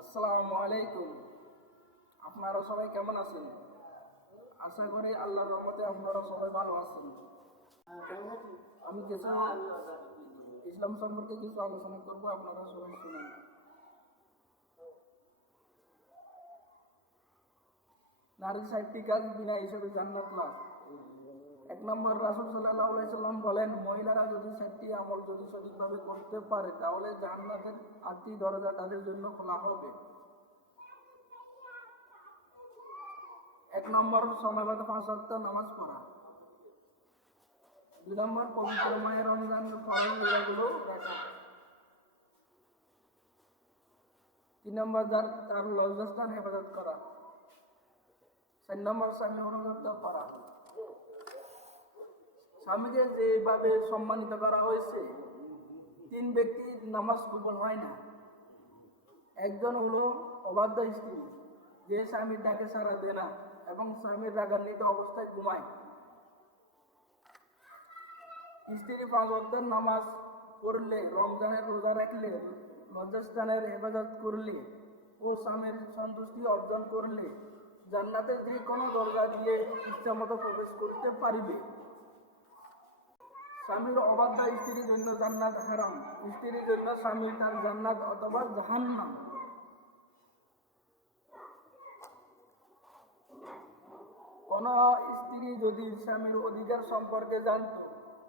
আসসালামু আলাইকুম। আপনারা সবাই কেমন আছেন? আশা করি আল্লাহর রহমতে আপনারা সবাই ভালো আছেন। আমি কিছু ইসলাম সম্পর্কে কিছু আলোচনা করবো, আপনারা সবাই শুনুন। নারী 60টি কাজ বিনা হিসেবে জান্নাত লাভ। 1 নম্বর, রাসূল সাল্লাল্লাহু আলাইহি সাল্লাম বলেন, মহিলারা যদি 60টি আমল যদি সঠিকভাবে করতে পারে তাহলে জান্নাতের 8টি দরজা তাদের জন্য খোলা হবে। 1 নম্বর, সময়মতো 5 ওয়াক্ত নামাজ পড়া। 2 নম্বর, পবিত্র মায়ের রমজান ফরজ রোজাগুলো রাখা। 3 নম্বর, তার লজ্জাস্থান হেফাজত করা। 4 নম্বর, স্বামী অনুগত করা। স্বামীকে যেভাবে সম্মানিত করা হয়েছে, 3 ব্যক্তির নামাজ কবুল হয় না। একজন হলো অবাধ্য স্ত্রী, যে স্বামীর ডাকে সাড়া দেয় না এবং স্বামীর রাগান্বিত অবস্থায় ঘুমায়। স্ত্রী 5 ওয়াক্তের নামাজ পড়লে, রমজানের রোজা রাখলে, লজ্জাস্থানের হেফাজত করলে ও স্বামীর সন্তুষ্টি অর্জন করলে জান্নাতের যে কোনো দরজা দিয়ে ইচ্ছামতো প্রবেশ করতে পারিবে। স্বামীর অবাধ্য স্ত্রীর জন্য জান্নাত হারাম, স্ত্রীর জন্য স্বামীর তার জান্নাত অথবা জাহান্নাম। কোন স্ত্রী যদি স্বামীর অধিকার সম্পর্কে জানত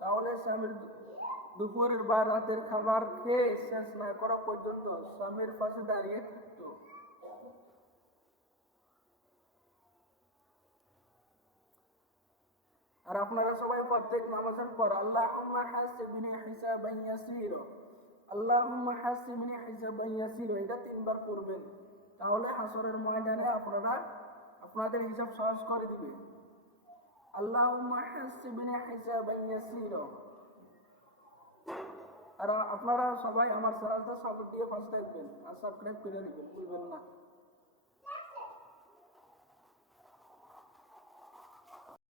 তাহলে স্বামীর দুপুরের বা রাতের খাবার খেয়ে শেষ না করা পর্যন্ত স্বামীর পাশে দাঁড়িয়ে থাকত। আর আপনারা সবাই প্রত্যেক নামাজের পর আল্লাহুম্মা হাসিবনি হিসাবান ইয়াসীরা, আল্লাহুম্মা হাসিবনি হিসাবান ইয়াসীরা এটা 3 বার পড়বেন। তাহলে হাসরের ময়দানে আপনাদের হিসাব সহজ করে দিবে। আল্লাহুম্মা হাসিবনি হিসাবান ইয়াসীরা। আর আপনারা সবাই আমার চ্যানেলটা সাপোর্ট দিয়ে পাশে থাকবেন আর সাবস্ক্রাইব করে দিবেন, ভুলবেন না।